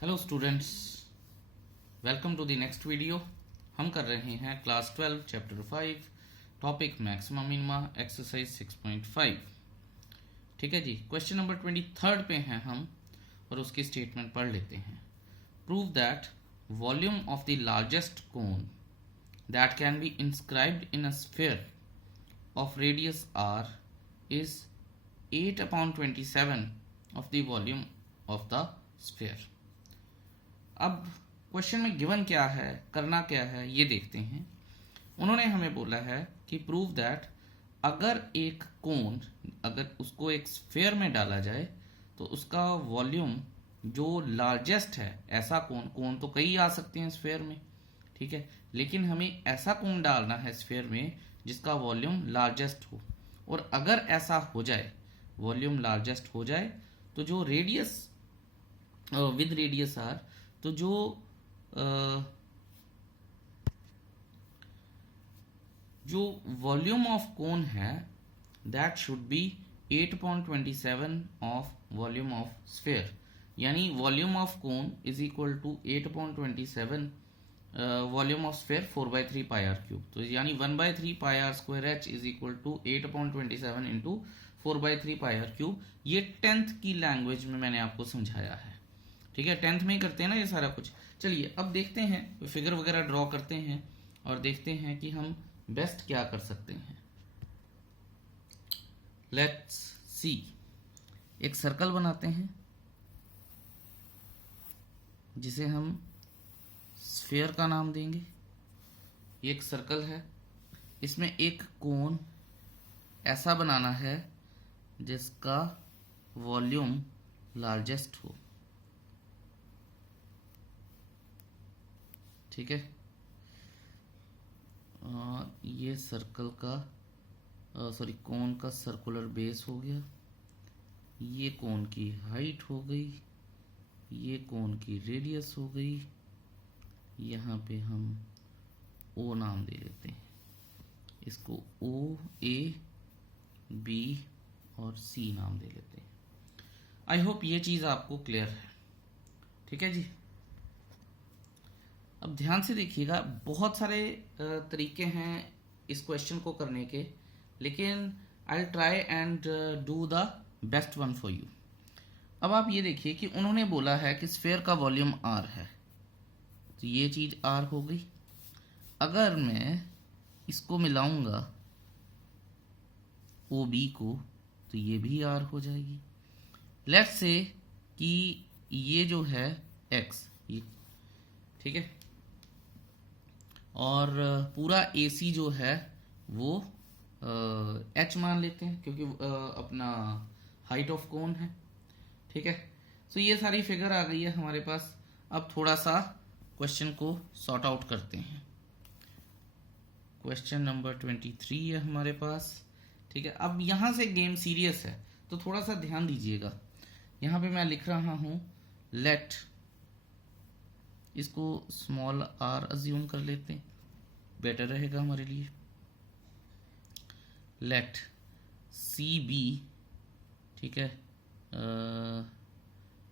Hello students, welcome to the next video. हम कर रहे हैं class 12 chapter 5 topic maxima minima exercise 6.5। ठीक है जी, क्वेश्चन नंबर 23 पे हैं हम और उसकी स्टेटमेंट पढ़ लेते हैं। Prove that volume of the largest cone that can be inscribed in a sphere of radius R is 8/27 of the volume of the sphere. अब क्वेश्चन में गिवन क्या है, करना क्या है, ये देखते हैं। उन्होंने हमें बोला है कि प्रूव दैट अगर एक कोन, अगर उसको एक स्फीयर में डाला जाए तो उसका वॉल्यूम जो लार्जेस्ट है, ऐसा कोन तो कई आ सकते हैं स्फीयर में, ठीक है, लेकिन हमें ऐसा कोन डालना है स्फीयर में जिसका वॉल्यूम लार्जेस्ट हो। और अगर ऐसा हो जाए, वॉल्यूम लार्जेस्ट हो जाए, तो जो रेडियस विद रेडियस आर, तो जो वॉल्यूम ऑफ कोन है that should be 8/27 of volume of sphere. यानी volume of cone is equal to 8/27 volume of sphere 4/3 pi r cube. तो यानी 1/3 pi are square H is equal to 8/27 into 4/3 pi r cube. ये 10th की language में मैंने आपको समझाया है, ठीक है। 10th में ही करते हैं ना ये सारा कुछ। चलिए अब देखते हैं, फिगर वगैरह ड्रॉ करते हैं और देखते हैं कि हम बेस्ट क्या कर सकते हैं। लेट्स सी, एक सर्कल बनाते हैं जिसे हम स्फीयर का नाम देंगे। ये एक सर्कल है, इसमें एक कोन ऐसा बनाना है जिसका वॉल्यूम लार्जेस्ट हो, ठीक है। ये सर्कल का कोन का सर्कुलर बेस हो गया, ये कोन की हाइट हो गई, ये कोन की रेडियस हो गई। यहाँ पे हम ओ नाम दे लेते हैं, इसको ओ, ए, बी और सी नाम दे लेते हैं। आई होप ये चीज़ आपको क्लियर है, ठीक है जी। अब ध्यान से देखिएगा, बहुत सारे तरीके हैं इस क्वेश्चन को करने के, लेकिन I try and do the best one for you. अब आप ये देखिए कि उन्होंने बोला है कि स्फीयर का वॉल्यूम आर है, तो ये चीज़ आर हो गई। अगर मैं इसको मिलाऊंगा ओ बी को, तो ये भी आर हो जाएगी। लेट्स से कि ये जो है एक्स, ये ठीक है, और पूरा ए सी जो है वो एच मान लेते हैं क्योंकि अपना हाइट ऑफ कोन है, ठीक है। सो ये सारी फिगर आ गई है हमारे पास। अब थोड़ा सा क्वेश्चन को सॉर्ट आउट करते हैं। क्वेश्चन नंबर 23 है हमारे पास, ठीक है। अब यहाँ से गेम सीरियस है तो थोड़ा सा ध्यान दीजिएगा। यहाँ पे मैं लिख रहा हूँ लेट, इसको स्मॉल आर अज्यूम कर लेते हैं, बेटर रहेगा हमारे लिए। लेट सी बी, ठीक है,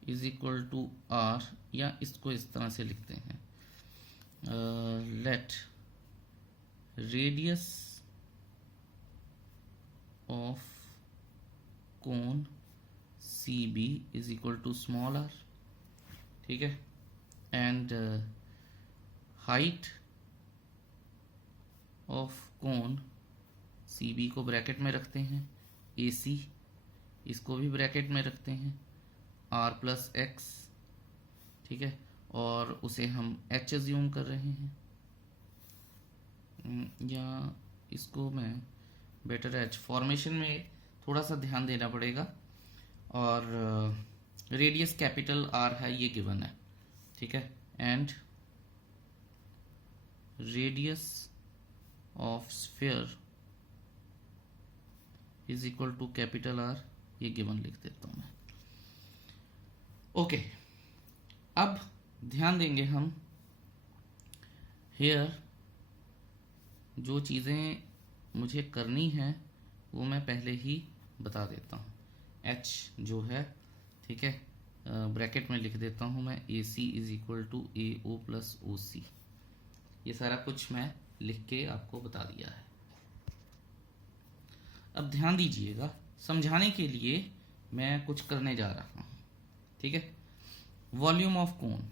इज इक्वल टू आर, या इसको इस तरह से लिखते हैं, let radius of cone C B is equal to small R, ठीक है, and height of cone C B को ब्रैकेट में रखते हैं, ए सी इसको भी ब्रैकेट में रखते हैं, आर प्लस एक्स, ठीक है, और उसे हम एच अज्यूम कर रहे हैं, या इसको मैं बेटर एच, फॉर्मेशन में थोड़ा सा ध्यान देना पड़ेगा। और रेडियस कैपिटल आर है, ये गिवन है, ठीक है, and radius of sphere is equal to capital R, ये गिवन लिख देता हूं मैं। ओके, अब ध्यान देंगे हम हेयर, जो चीज़ें मुझे करनी है वो मैं पहले ही बता देता हूँ। एच जो है, ठीक है, ब्रैकेट में लिख देता हूँ मैं A C is equal to A O plus O C. ये सारा कुछ मैं लिख के आपको बता दिया है। अब ध्यान दीजिएगा, समझाने के लिए मैं कुछ करने जा रहा हूँ, ठीक है। वॉल्यूम ऑफ कोन,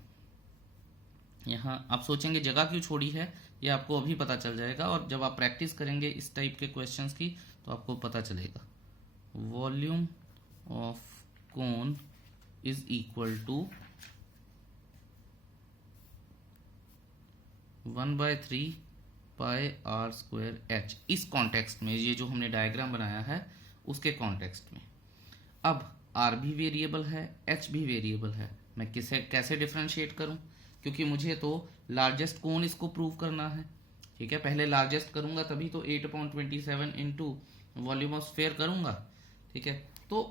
यहाँ आप सोचेंगे जगह क्यों छोड़ी है, ये आपको अभी पता चल जाएगा, और जब आप प्रैक्टिस करेंगे इस टाइप के क्वेश्चंस की तो आपको पता चलेगा। Volume of cone is equal to 1/3 pi are square H. इस कॉन्टेक्स्ट में, ये जो हमने डायग्राम बनाया है उसके कॉन्टेक्स्ट में। अब आर भी वेरिएबल है, एच भी वेरिएबल है, मैं कैसे डिफरेंशिएट करूं, क्योंकि मुझे तो लार्जेस्ट कोन इसको प्रूव करना है, ठीक है। पहले लार्जेस्ट करूंगा तभी तो 8/27 इंटू वॉल्यूम ऑफ स्फीयर करूंगा, ठीक है। तो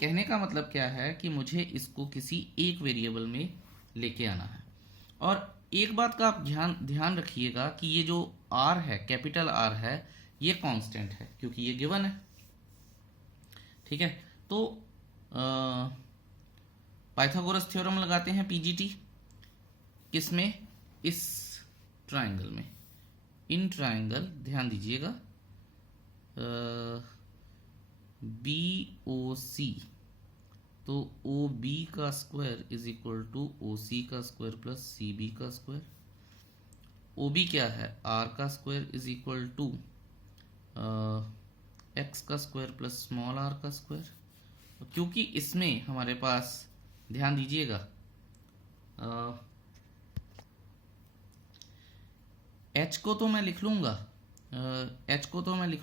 कहने का मतलब क्या है कि मुझे इसको किसी एक वेरिएबल में लेके आना है। और एक बात का आप ध्यान रखिएगा कि ये जो आर है, कैपिटल आर है, ये कांस्टेंट है क्योंकि ये गिवन है, ठीक है। तो पाइथागोरस थ्योरम लगाते हैं पीजीटी किसमें, इस ट्राइंगल में, इन ट्राइंगल, ध्यान दीजिएगा, बी ओ सी, तो ओ बी का square is equal to O C का स्क्वायर प्लस सी बी का स्क्वायर। ओ बी क्या है, आर का square is equal to X का स्क्वायर प्लस स्मॉल आर का स्क्वायर। क्योंकि इसमें हमारे पास, ध्यान दीजिएगा, एच को तो मैं लिख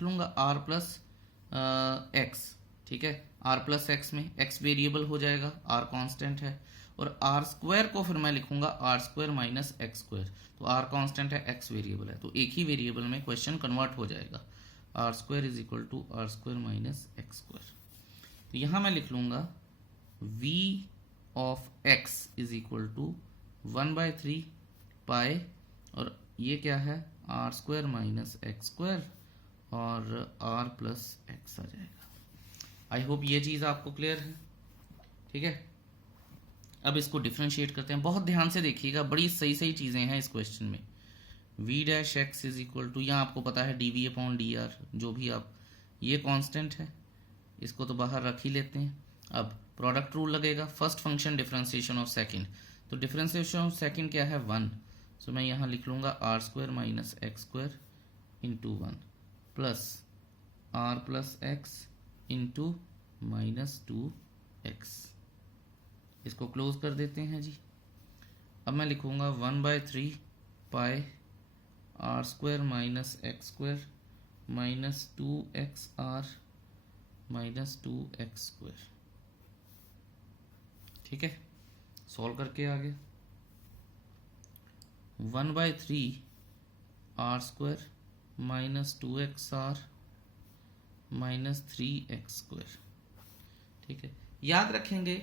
लूंगा आर प्लस एक्स, ठीक है। आर प्लस एक्स में एक्स वेरिएबल हो जाएगा, आर कांस्टेंट है, और आर स्क्वायर को फिर मैं लिखूंगा R square minus X square. तो आर कांस्टेंट है, एक्स वेरिएबल है, तो एक ही वेरिएबल में क्वेश्चन कन्वर्ट हो जाएगा, R square is equal to R square minus X square. तो यहां मैं लिख लूंगा v of x is equal to 1/3 pi, और ये क्या है, R square minus X square, और आर प्लस एक्स आ जाएगा। आई होप ये चीज़ आपको क्लियर है, ठीक है। अब इसको डिफ्रेंशिएट करते हैं, बहुत ध्यान से देखिएगा, बड़ी सही चीज़ें हैं इस क्वेश्चन में। v dash X is equal to, यहाँ आपको पता है dv अपॉन dr, जो भी आप, ये कांस्टेंट है, इसको तो बाहर रख ही लेते हैं। अब प्रोडक्ट रूल लगेगा, first function differentiation of second, तो डिफरेंशिएशन ऑफ सेकंड क्या है, 1, सो मैं यहाँ लिख लूँगा R square minus X square into 1 plus R plus X into minus 2x। इसको क्लोज कर देते हैं जी। अब मैं लिखूंगा 1/3 pi are square minus X square minus 2x R minus 2x square, ठीक है। सॉल्व करके आ गया, 1/3 R square minus 2x R minus 3x square, ठीक है। याद रखेंगे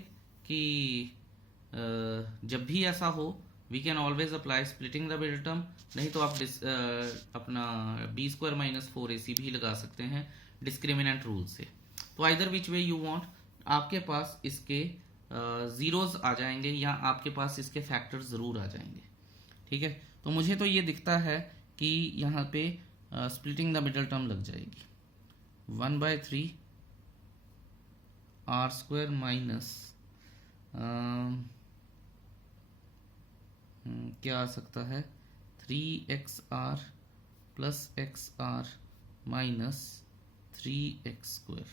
कि जब भी ऐसा हो we can always apply splitting the middle term, नहीं तो आप अपना बी स्क्वायर माइनस 4ac भी लगा सकते हैं डिस्क्रिमिनेंट रूल से। तो either which way you want, आपके पास इसके जीरोज आ जाएंगे या आपके पास इसके फैक्टर्स ज़रूर आ जाएंगे, ठीक है। तो मुझे तो ये दिखता है कि यहाँ पे स्प्लिटिंग द मिडिल टर्म लग जाएगी, 1/3 आर स्क्वायर माइनस क्या आ सकता है, 3xr plus xr minus 3x square.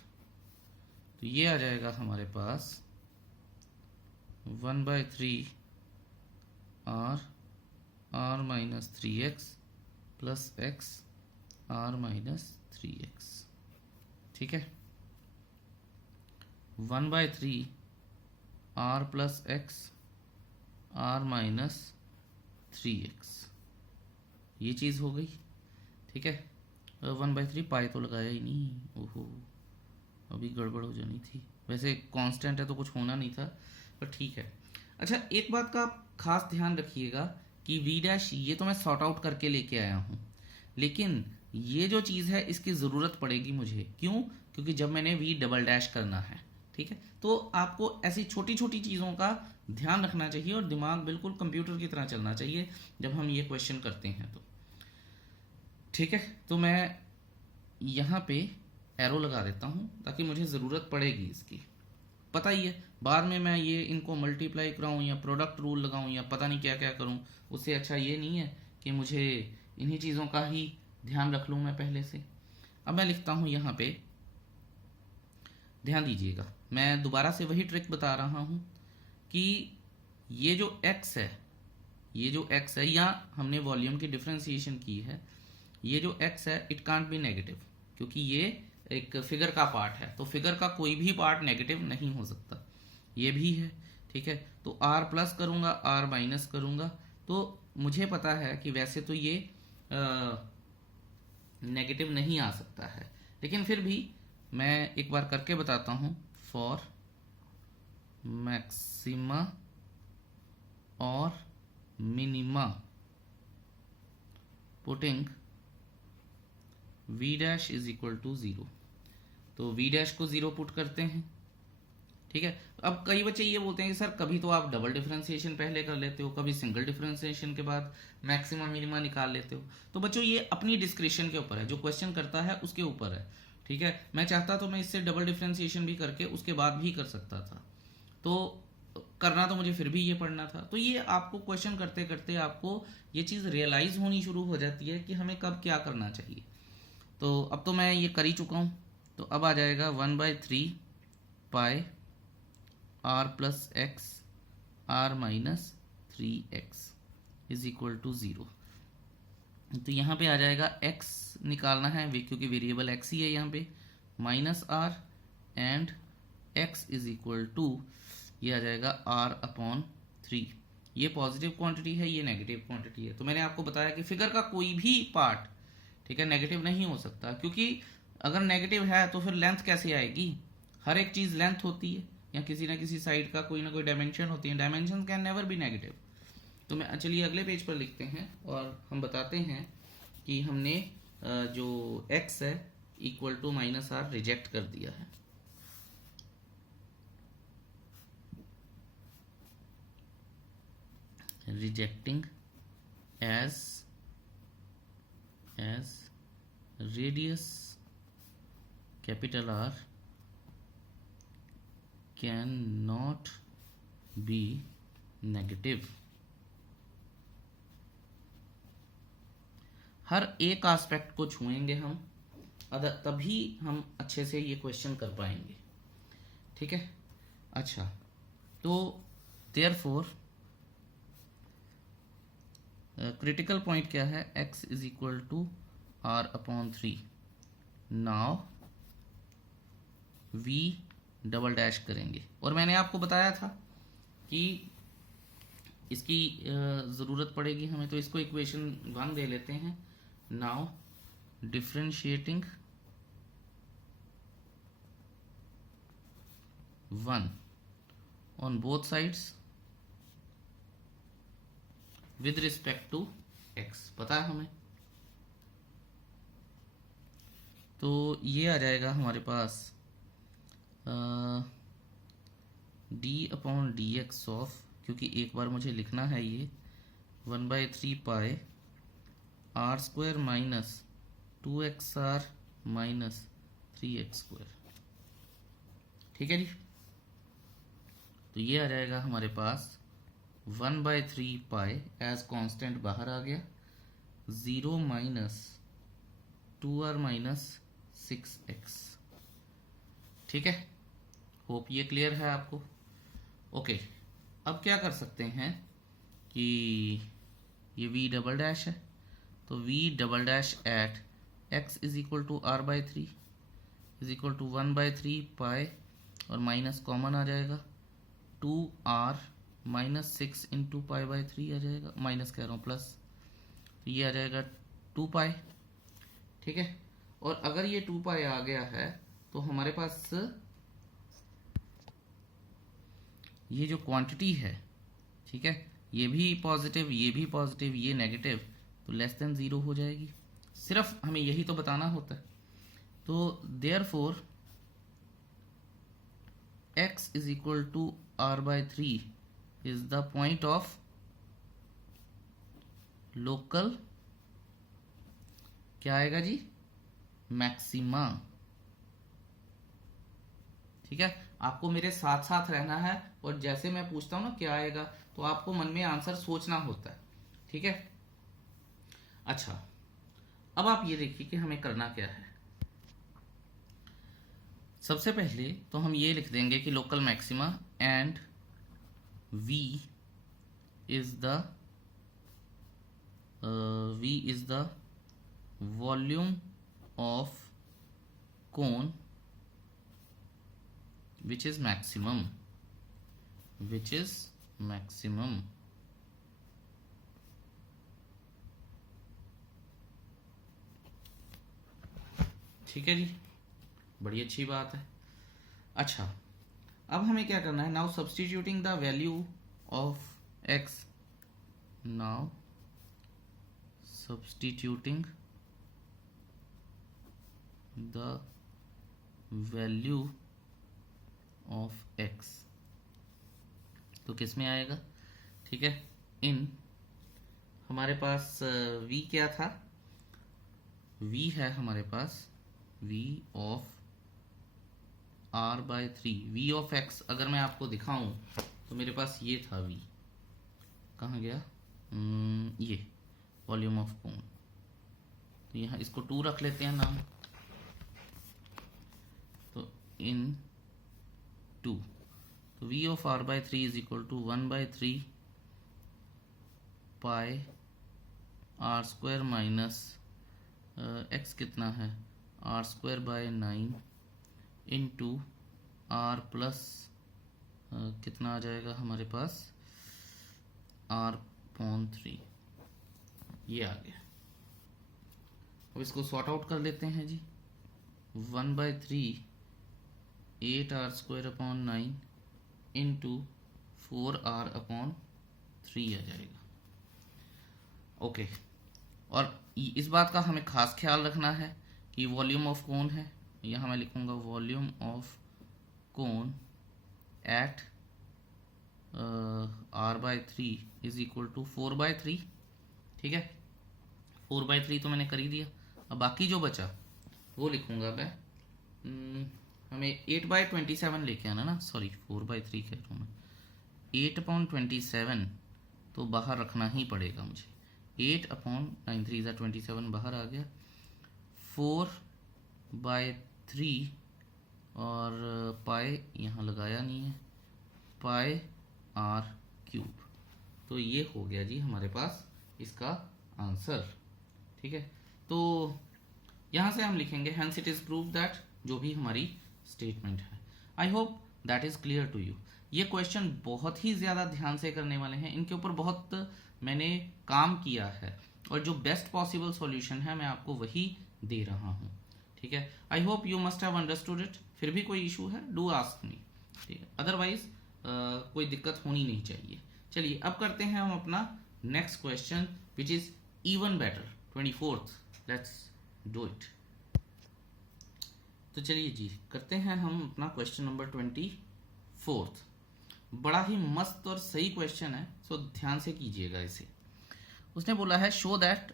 तो ये आ जाएगा हमारे पास 1/3 r minus 3x plus x r minus 3x, ठीक है। 1/3 r plus x r minus 3x, ये चीज़ हो गई, ठीक है। 1/3 पाई तो लगाया ही नहीं, ओहो अभी गड़बड़ हो जानी थी, वैसे कांस्टेंट है तो कुछ होना नहीं था, पर ठीक है। अच्छा, एक बात का आप खास ध्यान रखिएगा कि v डैश ये तो मैं सॉर्ट आउट करके लेके आया हूँ, लेकिन ये जो चीज़ है इसकी ज़रूरत पड़ेगी मुझे, क्यों, क्योंकि जब मैंने v डबल डैश करना है, ठीक है, तो आपको ऐसी छोटी छोटी चीज़ों का ध्यान रखना चाहिए और दिमाग बिल्कुल कंप्यूटर की तरह चलना चाहिए जब हम ये क्वेश्चन करते हैं तो। ठीक है, तो मैं यहाँ पे एरो लगा देता हूँ ताकि मुझे ज़रूरत पड़ेगी इसकी। पता ही है बाद में मैं ये इनको मल्टीप्लाई कराऊँ या प्रोडक्ट रूल लगाऊँ या पता नहीं क्या क्या करूँ, उससे अच्छा ये नहीं है कि मुझे इन्हीं चीज़ों का ही ध्यान रख लूँ मैं पहले से। अब मैं लिखता हूँ यहाँ पे, ध्यान दीजिएगा, मैं दोबारा से वही ट्रिक बता रहा हूँ कि ये जो x है, ये जो x है, या हमने वॉल्यूम की डिफ्रेंसिएशन की है, ये जो x है इट कांट बी नेगेटिव, क्योंकि ये एक फिगर का पार्ट है, तो फिगर का कोई भी पार्ट नेगेटिव नहीं हो सकता, ये भी है। ठीक है, तो r प्लस करूँगा, r माइनस करूँगा, तो मुझे पता है कि वैसे तो ये नेगेटिव नहीं आ सकता है, लेकिन फिर भी मैं एक बार करके बताता हूँ। फॉर मैक्सिमा और minima putting v dash is equal to 0, तो v डैश को 0 पुट करते हैं। ठीक है, अब कई बच्चे ये बोलते हैं कि सर कभी तो आप डबल डिफरेंशिएशन पहले कर लेते हो, कभी सिंगल डिफरेंशिएशन के बाद मैक्सिमा मिनिमा निकाल लेते हो। तो बच्चों ये अपनी डिस्क्रिप्शन के ऊपर है, जो क्वेश्चन करता है उसके ऊपर है। ठीक है, मैं चाहता तो मैं इससे डबल डिफरेंशिएशन भी करके उसके बाद भी कर सकता था, तो करना तो मुझे फिर भी ये पढ़ना था। तो ये आपको क्वेश्चन करते करते आपको ये चीज़ रियलाइज होनी शुरू हो जाती है कि हमें कब क्या करना चाहिए। तो अब तो मैं ये कर ही चुका हूँ, तो अब आ जाएगा 1/3 pi r plus X r minus 3x is equal to 0। तो यहाँ पे आ जाएगा x निकालना है, क्योंकि वेरिएबल x ही है यहाँ पे, minus r and x is equal to, ये आ जाएगा r/3। ये पॉजिटिव क्वांटिटी है, ये नेगेटिव क्वांटिटी है। तो मैंने आपको बताया कि फिगर का कोई भी पार्ट, ठीक है, नेगेटिव नहीं हो सकता, क्योंकि अगर नेगेटिव है तो फिर लेंथ कैसे आएगी? हर एक चीज़ लेंथ होती है, या किसी ना किसी साइड का कोई ना कोई डायमेंशन होती है, dimension can never be negative. तो मैं चलिए अगले पेज पर लिखते हैं और हम बताते हैं कि हमने जो x है equal to minus r reject कर दिया है। Rejecting as radius capital R can not be negative. हर एक एस्पेक्ट को छुएंगे हम, तभी हम अच्छे से ये क्वेश्चन कर पाएंगे। ठीक है, अच्छा, तो देयरफॉर क्रिटिकल पॉइंट क्या है? x is equal to r/3। Now v double dash करेंगे, और मैंने आपको बताया था कि इसकी ज़रूरत पड़ेगी हमें, तो इसको इक्वेशन 1 दे लेते हैं। Now differentiating 1 on both sides with respect to x, पता है हमें। तो ये आ जाएगा हमारे पास d/dx ऑफ, क्योंकि एक बार मुझे लिखना है ये 1/3 pi r² minus 2xr minus 3x²। ठीक है जी, तो ये आ जाएगा हमारे पास 1/3 पाई एज कांस्टेंट बाहर आ गया, 0 माइनस 2r माइनस 6x। ठीक है, होप ये क्लियर है आपको। ओके, अब क्या कर सकते हैं कि ये v डबल डैश है, तो v double dash at x is equal to r/3 is equal to 1/3 pi, और माइनस कॉमन आ जाएगा, 2r माइनस 6 इंटू पाई/3 आ जाएगा, माइनस कह रहा हूँ प्लस, तो ये आ जाएगा 2 पाई। ठीक है, और अगर ये 2 पाई आ गया है तो हमारे पास ये जो क्वांटिटी है, ठीक है, ये भी पॉजिटिव, ये भी पॉजिटिव, ये नेगेटिव, तो लेस देन 0 हो जाएगी। सिर्फ हमें यही तो बताना होता है। तो therefore x is equal to r/3 is the point of local, क्या आएगा जी, मैक्सिमा। ठीक है, आपको मेरे साथ साथ रहना है और जैसे मैं पूछता हूं ना क्या आएगा तो आपको मन में आंसर सोचना होता है। ठीक है, अच्छा अब आप ये देखिए कि हमें करना क्या है। सबसे पहले तो हम ये लिख देंगे कि local maxima and v is the volume of cone which is maximum ठीक है जी, बड़ी अच्छी बात है। अच्छा अब हमें क्या करना है, now substituting the value of x, now substituting the value of x, तो किस में आएगा, ठीक है, इन हमारे पास v क्या था, v है हमारे पास v of r/3, v of x अगर मैं आपको दिखाऊं तो मेरे पास ये था v, कहाँ गया, ये वॉल्यूम ऑफ कोन, तो यहाँ इसको 2 रख लेते हैं नाम, तो इन 2, तो v of r/3 is equal to 1/3 pi r² minus x कितना है r²/9 इंटू r प्लस कितना आ जाएगा हमारे पास r/3, ये आ गया। अब इसको सॉर्ट आउट कर लेते हैं जी, 1/3 8r² इंटू 4r/3 आ जाएगा। ओके, और इस बात का हमें खास ख्याल रखना है कि वॉल्यूम ऑफ कोन है, यहाँ मैं लिखूंगा volume of cone at r/3 is equal to 4/3। ठीक है, 4/3 तो मैंने कर ही दिया, अब बाकी जो बचा वो लिखूंगा मैं, हमें 8/27 लेके आना ना, सॉरी 4/3 कह रहा हूँ मैं, 8/27 तो बाहर रखना ही पड़ेगा मुझे, 8/9 बाहर आ गया, 4/3 और पाई यहाँ लगाया नहीं है, पाई r³, तो ये हो गया जी हमारे पास इसका आंसर। ठीक है, तो यहाँ से हम लिखेंगे hence it is prove that, जो भी हमारी स्टेटमेंट है। I hope that is clear to you. ये क्वेश्चन बहुत ही ज़्यादा ध्यान से करने वाले हैं, इनके ऊपर बहुत मैंने काम किया है और जो बेस्ट पॉसिबल सॉल्यूशन है मैं आपको वही दे रहा हूँ। ठीक है, I hope you must have understood it. फिर भी कोई इशू है डू आस्क मी, ठीक है, अदरवाइज कोई दिक्कत होनी नहीं चाहिए। चलिए अब करते हैं हम अपना next question which is even better, 24th, let's do it. तो चलिए जी करते हैं हम अपना क्वेश्चन नंबर 24th। बड़ा ही मस्त और सही क्वेश्चन है, सो ध्यान से कीजिएगा इसे। उसने बोला है show that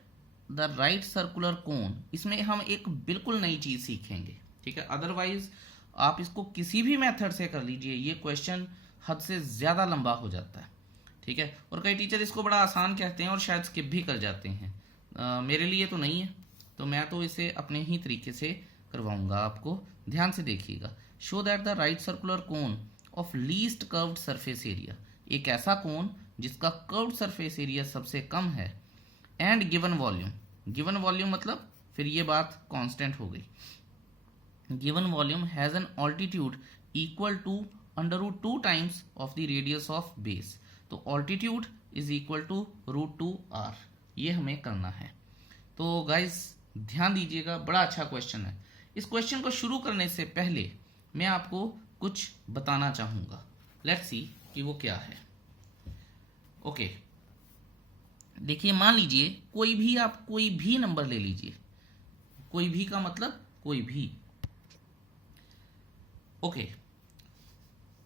the right circular cone, इसमें हम एक बिल्कुल नई चीज सीखेंगे। ठीक है, अदरवाइज आप इसको किसी भी मेथड से कर लीजिए, ये क्वेश्चन हद से ज्यादा लंबा हो जाता है। ठीक है, और कई टीचर इसको बड़ा आसान कहते हैं और शायद स्किप भी कर जाते हैं। मेरे लिए तो नहीं है, तो मैं तो इसे अपने ही तरीके से करवाऊंगा आपको। ध्यान से देखिएगा। Show that the right circular cone of least curved surface area, एक ऐसा कोन जिसका कर्व्ड सरफेस एरिया सबसे कम है, and given volume, given volume मतलब फिर ये बात कांस्टेंट हो गई, given volume has an altitude equal to √2 times of the radius of base. तो altitude is equal to √2r, ये हमें करना है। तो गाइस ध्यान दीजिएगा, बड़ा अच्छा क्वेश्चन है। इस क्वेश्चन को शुरू करने से पहले मैं आपको कुछ बताना चाहूंगा। लेट्स सी कि वो क्या है। ओके, देखिए मान लीजिए कोई भी, आप कोई भी नंबर ले लीजिए, कोई भी का मतलब कोई भी। ओके,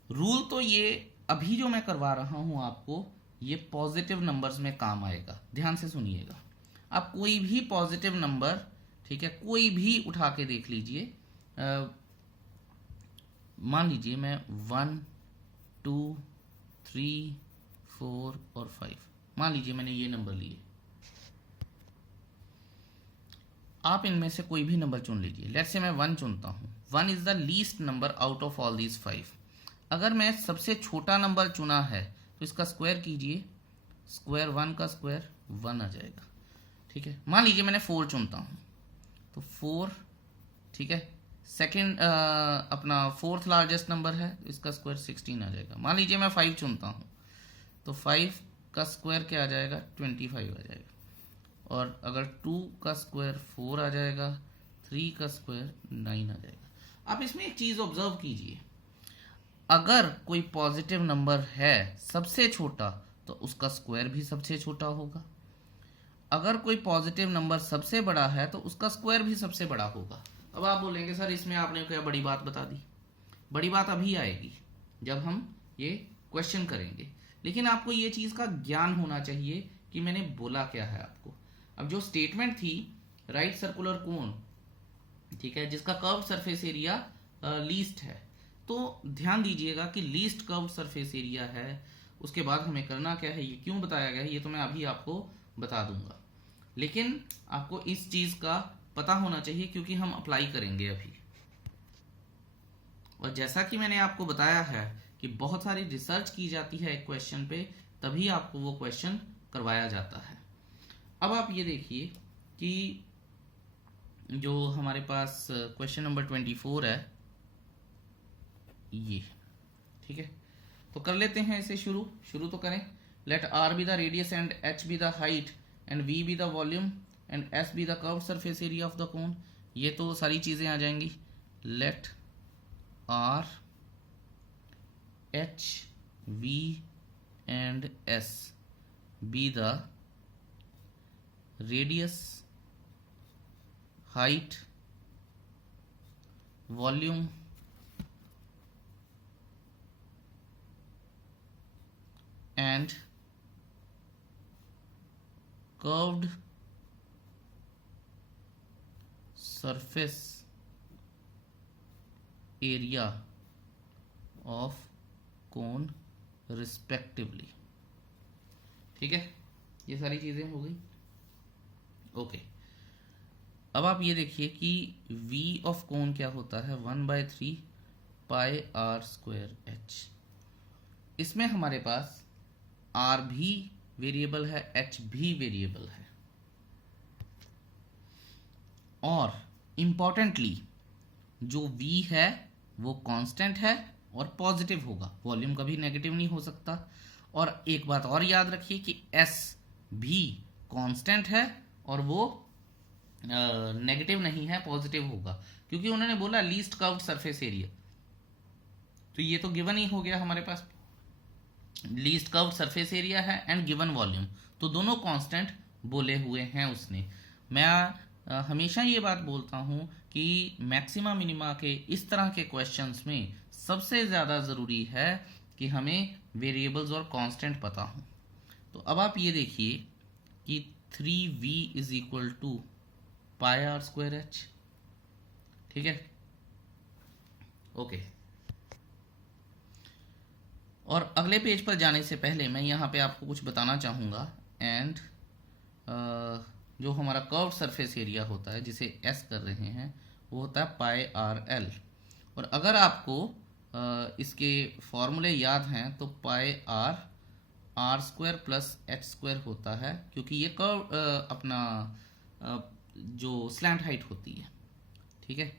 रूल तो ये अभी जो मैं करवा रहा हूं आपको, ये पॉजिटिव नंबर्स में काम आएगा। ध्यान से सुनिएगा, आप कोई भी पॉजिटिव नंबर, ठीक है, कोई भी उठा के देख लीजिए। मान लीजिए मैं 1, 2, 3, 4 और 5, मान लीजिए मैंने ये नंबर लिए। आप इनमें से कोई भी नंबर चुन लीजिए। लेट्स से मैं 1 चुनता हूं। 1 is the least number out of all these 5। अगर मैं सबसे छोटा नंबर चुना है तो इसका स्क्वायर कीजिए, स्क्वायर 1 का स्क्वायर 1 आ जाएगा, ठीक है। मान लीजिए मैंने 4 चुनता हूं तो 4, ठीक है, सेकंड अपना फोर्थ लार्जेस्ट नंबर है, इसका स्क्वायर 16 आ जाएगा। मान लीजिए मैं 5 चुनता हूं तो 5 का स्क्वायर क्या आ जाएगा, 25 आ जाएगा। और अगर 2 का स्क्वायर 4 आ जाएगा, 3 का स्क्वायर 9 आ जाएगा। आप इसमें एक चीज ऑब्जर्व कीजिए, अगर कोई पॉजिटिव नंबर है सबसे छोटा तो उसका स्क्वायर भी सबसे छोटा होगा। अगर कोई पॉजिटिव नंबर सबसे बड़ा है तो उसका स्क्वायर भी सबसे बड़ा होगा। अब आप बोलेंगे सर इसमें आपने क्या बड़ी बात बता दी। बड़ी बात अभी आएगी जब हम ये क्वेश्चन करेंगे, लेकिन आपको ये चीज का ज्ञान होना चाहिए कि मैंने बोला क्या है आपको। अब जो स्टेटमेंट थी राइट सर्कुलर कोन, ठीक है, जिसका कर्व सरफेस एरिया लीस्ट है, तो ध्यान दीजिएगा कि लीस्ट कर्व सरफेस एरिया है। उसके बाद हमें करना क्या है, ये क्यों बताया गया है ये तो मैं अभी आपको बता दूंगा, लेकिन आपको इस चीज का पता होना चाहिए क्योंकि हम अप्लाई करेंगे अभी। और जैसा कि मैंने आपको बताया है कि बहुत सारी रिसर्च की जाती है एक क्वेश्चन पे, तभी आपको वो क्वेश्चन करवाया जाता है। अब आप ये देखिए कि जो हमारे पास क्वेश्चन नंबर 24 है ये, ठीक है, तो कर लेते हैं इसे शुरू तो करें। Let R be the radius and H be the height and V be the volume and S be the curve surface area of the cone. ये तो सारी चीजें आ जाएंगी। Let R H V and S be the radius, height, volume and curved surface area of cone respectively। ठीक है, ये सारी चीजें हो गई। ओके, अब आप ये देखिए कि v ऑफ कोन क्या होता है, 1/3 पाई आर स्क्वायर एच। इसमें हमारे पास आर भी वेरिएबल है, एच भी वेरिएबल है, और इंपॉर्टेंटली जो v है वो कांस्टेंट है और पॉजिटिव होगा, वॉल्यूम कभी नेगेटिव नहीं हो सकता। और एक बात और याद रखिए कि s भी कांस्टेंट है और वो नेगेटिव नहीं है, पॉजिटिव होगा, क्योंकि उन्होंने बोला लीस्ट कर्व्ड सरफेस एरिया, तो ये तो गिवन ही हो गया हमारे पास, लीस्ट कर्व्ड सरफेस एरिया है एंड गिवन वॉल्यूम, तो दोनों कांस्टेंट बोले हुए हैं उसने। मैं हमेशा ये बात बोलता हूं कि मैक्सिमा मिनिमा के इस तरह के क्वेश्चंस में सबसे ज़्यादा ज़रूरी है कि हमें वेरिएबल्स और कांस्टेंट पता हो। तो अब आप ये देखिए कि 3v is equal to pi are square H, ठीक है, ओके। और अगले पेज पर जाने से पहले मैं यहाँ पे आपको कुछ बताना चाहूँगा। एंड जो हमारा कर्व्ड सरफेस एरिया होता है जिसे एस कर रहे हैं वो होता है पाई आर एल। और अगर आपको इसके फॉर्मूले याद हैं तो pi are square plus H square होता है, क्योंकि ये कर्व अपना जो स्लैंट हाइट होती है, ठीक है।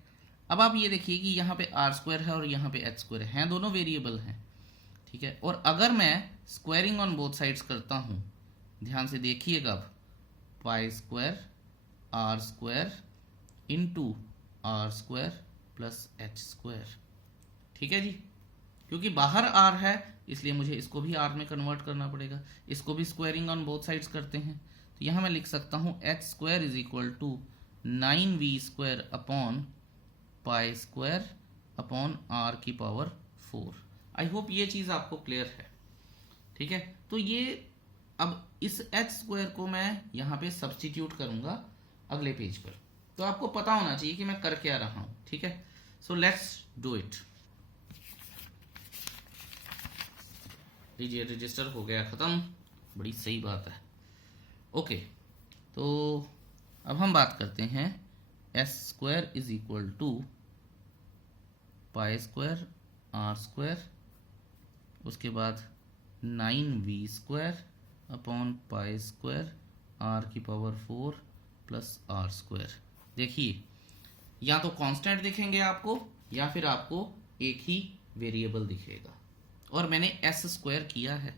अब आप ये देखिए कि यहाँ पे आर स्क्वायर है और यहाँ पे एच स्क्वायर है, दोनों वेरिएबल हैं, ठीक है। और अगर मैं स्क्वायरिंग ऑन बोथ साइड्स करता हूं, ध्यान से देखिएगा, अब pi square R square into R square plus H square, ठीक है जी। क्योंकि बाहर आर है इसलिए मुझे इसको भी आर में कन्वर्ट करना पड़ेगा, इसको भी स्क्वायरिंग ऑन बोथ साइड्स करते हैं, तो यहां मैं लिख सकता हूं H square is equal to 9v square upon pi square upon R की पावर 4। आई होप ये चीज़ आपको क्लियर है। ठीक है, तो ये अब इस एच स्क्वायर को मैं यहाँ पे सब्सटीट्यूट करूँगा अगले पेज पर, तो आपको पता होना चाहिए कि मैं कर क्या रहा हूँ। ठीक है, सो लेट्स डू इट। लीजिए, रजिस्टर हो गया ख़त्म, बड़ी सही बात है। ओके, तो अब हम बात करते हैं S square is equal to pi square R square, उसके बाद 9v square upon pi square R की पावर 4 प्लस आर स्क्वायर। देखिए, या तो कांस्टेंट दिखेंगे आपको या फिर आपको एक ही वेरिएबल दिखेगा, और मैंने एस स्क्वायर किया है।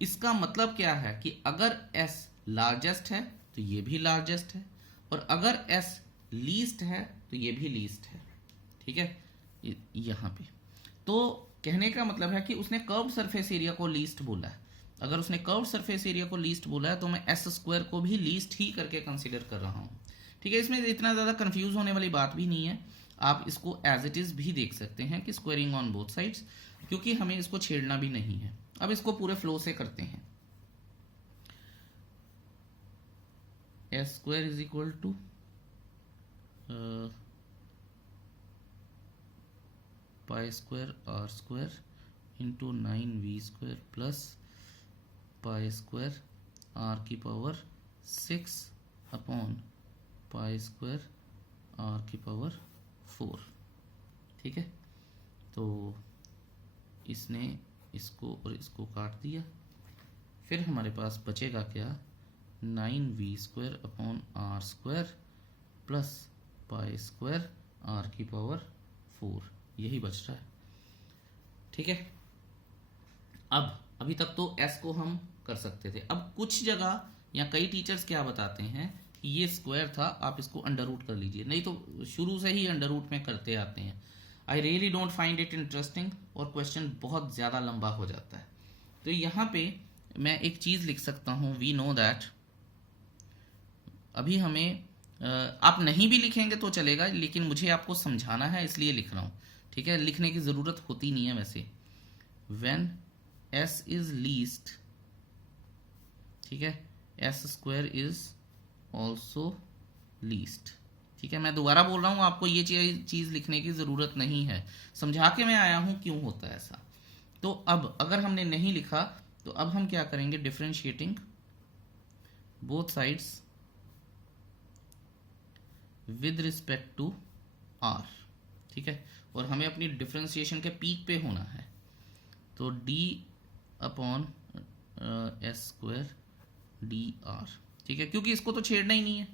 इसका मतलब क्या है कि अगर एस लार्जेस्ट है तो ये भी लार्जेस्ट है, और अगर एस लीस्ट है तो ये भी लीस्ट है। ठीक है, यहाँ पे तो कहने का मतलब है कि उसने कर्व सरफेस एरिया को लीस्ट बोला है। अगर उसने कर्व सरफेस एरिया को लीस्ट बोला है तो मैं एस स्क्वायर को भी लीस्ट ही करके कंसीडर कर रहा हूँ। ठीक है, इसमें इतना ज़्यादा कंफ्यूज होने वाली बात भी नहीं है, आप इसको एज इट इज़ भी देख सकते हैं कि स्क्वायरिंग ऑन बोथ साइड्स, क्योंकि हमें इसको छेड़ना भी नहीं है। अब इसको पूरे फ्लो से करते हैं। S square is equal to pi square R square into 9v square plus pi square R की power 6 upon pi square R की पावर 4। ठीक है, तो इसने इसको और इसको काट दिया, फिर हमारे पास बचेगा क्या, 9v square upon R square plus pi square R की पावर 4, यही बच रहा है। ठीक है, अब अभी तक तो s को हम कर सकते थे। अब कुछ जगह या कई टीचर्स क्या बताते हैं कि ये स्क्वायर था, आप इसको अंडर रूट कर लीजिए, नहीं तो शुरू से ही अंडर रूट में करते आते हैं। I really don't find it interesting, और क्वेश्चन बहुत ज़्यादा लंबा हो जाता है। तो यहाँ पे मैं एक चीज़ लिख सकता हूँ, वी नो दैट, अभी हमें आप नहीं भी लिखेंगे तो चलेगा, लेकिन मुझे आपको समझाना है इसलिए लिख रहा हूँ। ठीक है, लिखने की ज़रूरत होती नहीं है वैसे। व्हेन s इज लीस्ट, ठीक है, S square is also least. ठीक है, मैं दोबारा बोल रहा हूँ, आपको ये चीज़ लिखने की ज़रूरत नहीं है, समझा के मैं आया हूँ क्यों होता है ऐसा। तो अब अगर हमने नहीं लिखा तो अब हम क्या करेंगे, differentiating both sides with respect to r। ठीक है, और हमें अपनी डिफरेंशिएशन के पीक पे होना है, तो d upon S square D R. ठीक है, क्योंकि इसको तो छेड़ना ही नहीं है,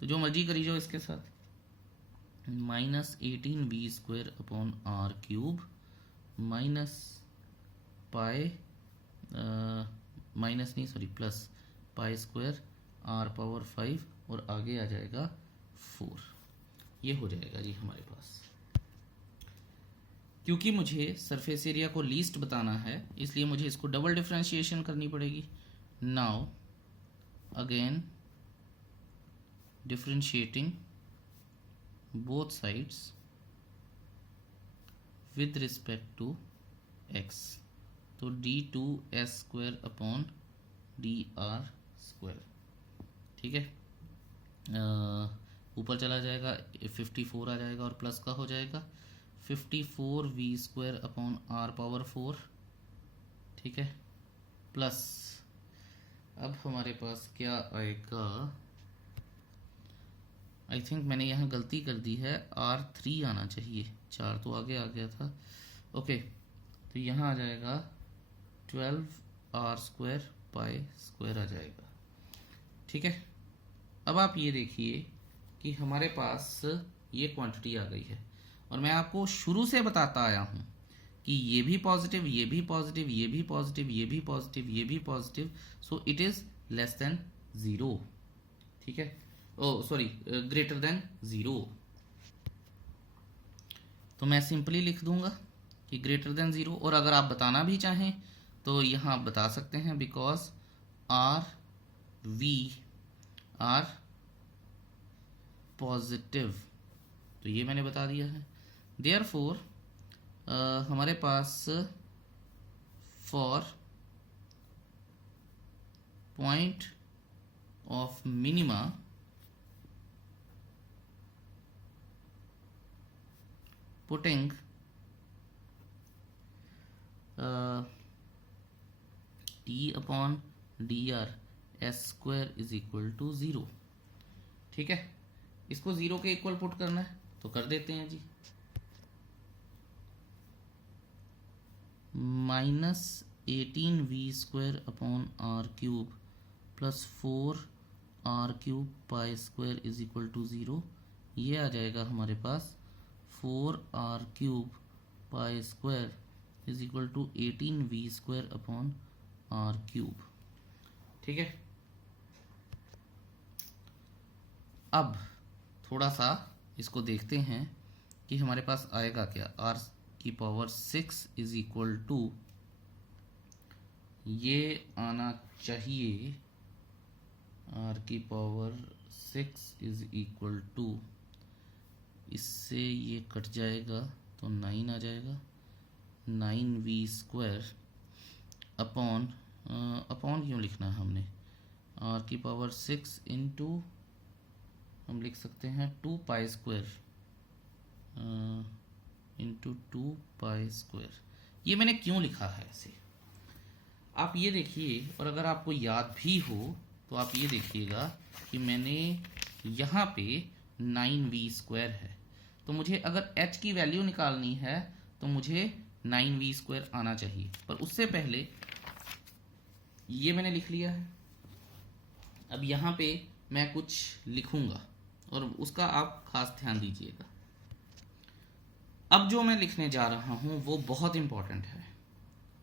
तो जो मर्जी करी जाओ इसके साथ। -18v square upon R cube minus pi minus नहीं sorry plus pi square R power 5, और आगे आ जाएगा 4। ये हो जाएगा जी हमारे पास। क्योंकि मुझे सरफेस एरिया को लीस्ट बताना है, इसलिए मुझे इसको डबल डिफरेंशिएशन करनी पड़ेगी। Now again differentiating both sides with respect to x, तो d2s square upon D R square. ठीक है, ऊपर चला जाएगा 54 आ जाएगा, और प्लस का हो जाएगा 54v square upon are power 4। ठीक है, प्लस अब हमारे पास क्या आएगा, आई थिंक मैंने यहाँ गलती कर दी है, R3 आना चाहिए, 4 तो आगे आ गया था। ओके, तो यहाँ आ जाएगा 12r स्क्वायर पाई स्क्वायर आ जाएगा। ठीक है, अब आप ये देखिए कि हमारे पास ये क्वांटिटी आ गई है, और मैं आपको शुरू से बताता आया हूँ कि ये भी पॉजिटिव, ये भी पॉजिटिव, ये भी पॉजिटिव, ये भी पॉजिटिव, ये भी positive, so it is less than 0। ठीक है, ओ सॉरी, ग्रेटर देन 0। तो मैं सिंपली लिख दूंगा कि ग्रेटर देन 0, और अगर आप बताना भी चाहें तो यहाँ आप बता सकते हैं, because R V are positive, तो ये मैंने बता दिया है। देयरफॉर हमारे पास for point of minima putting t upon dr s square is equal to 0। ठीक है, इसको 0 के इक्वल पुट करना है तो कर देते हैं जी। -18v² upon r cube plus 4r³ pi square is equal to 0। ये आ जाएगा हमारे पास 4r³ pi square is equal to 18v² upon r³। ठीक है, अब थोड़ा सा इसको देखते हैं कि हमारे पास आएगा क्या। r⁻6 इज इक्वल टू, ये आना चाहिए r⁻6 इज इक्वल टू, इससे ये कट जाएगा तो 9 आ जाएगा, 9v² अपॉन क्यों लिखना है हमने, r⁻6 इंटू हम लिख सकते हैं 2π² इंटू 2π²। ये मैंने क्यों लिखा है ऐसे, आप ये देखिए, और अगर आपको याद भी हो तो आप ये देखिएगा कि मैंने यहाँ पे 9v² है, तो मुझे अगर h की वैल्यू निकालनी है तो मुझे 9v² आना चाहिए, पर उससे पहले ये मैंने लिख लिया है। अब यहाँ पे मैं कुछ लिखूंगा और उसका आप खास ध्यान दीजिएगा। अब जो मैं लिखने जा रहा हूं वो बहुत इंपॉर्टेंट है,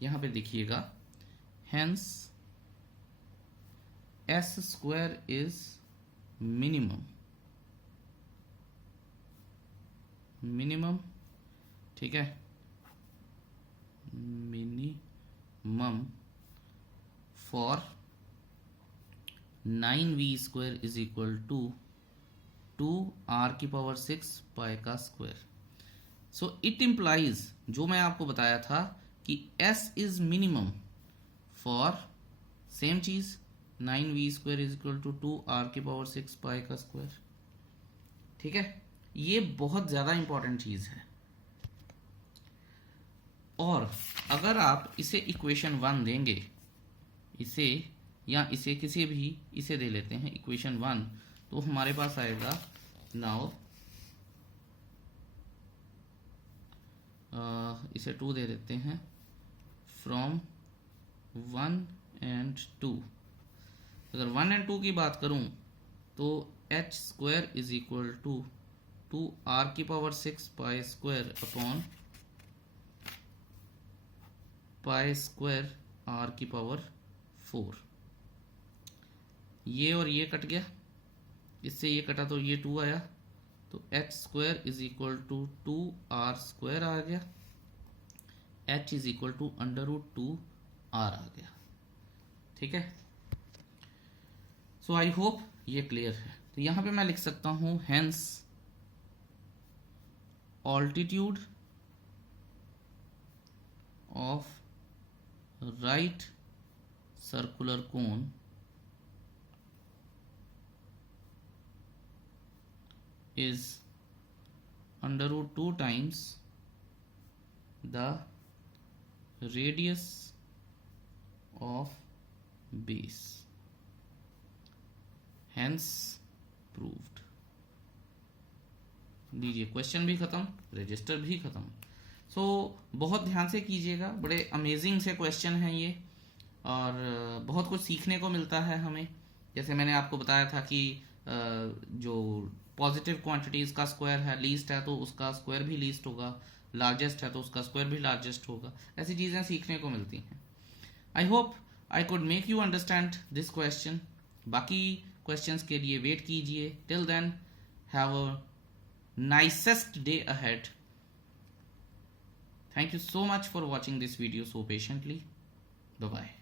यहाँ पे देखिएगा, हेंस s² इज मिनिमम, ठीक है, minimum for 9v² is equal to 2r⁻6 pi का स्क्वायर। सो इट इम्प्लाइज, जो मैं आपको बताया था कि s is minimum for same चीज 9v² is equal to 2r⁻6 pi का स्क्वायर। ठीक है, ये बहुत ज्यादा इंपॉर्टेंट चीज है। और अगर आप इसे इक्वेशन 1 देंगे, इसे या इसे किसी भी, इसे दे लेते हैं इक्वेशन 1, तो हमारे पास आएगा नाउ इसे 2 दे देते हैं, फ्रॉम 1 and 2। अगर 1 and 2 की बात करूं तो h² is equal to 2r⁻6 pi square upon pi square r⁻4। ये और ये कट गया, इससे ये कटा तो ये 2 आया, तो h² is equal to 2r² आ गया, h is equal to √2r आ गया। ठीक है, सो आई होप ये क्लियर है। तो यहां पे मैं लिख सकता हूं, hence altitude of right circular cone is √2 times the radius of base, hence proved। लीजिए, क्वेश्चन भी खत्म, रजिस्टर भी खत्म। सो बहुत ध्यान से कीजिएगा, बड़े अमेजिंग से क्वेश्चन हैं ये, और बहुत कुछ सीखने को मिलता है हमें। जैसे मैंने आपको बताया था कि जो पॉजिटिव क्वांटिटीज का स्क्वायर है, लीस्ट है तो उसका स्क्वायर भी लीस्ट होगा, लार्जेस्ट है तो उसका स्क्वायर भी लार्जेस्ट होगा। ऐसी चीजें सीखने को मिलती हैं। I hope I could make you understand this question. बाकी क्वेश्चंस के लिए वेट कीजिए। Till then, have a nicest day ahead. Thank you so much for watching this video so patiently. Bye bye.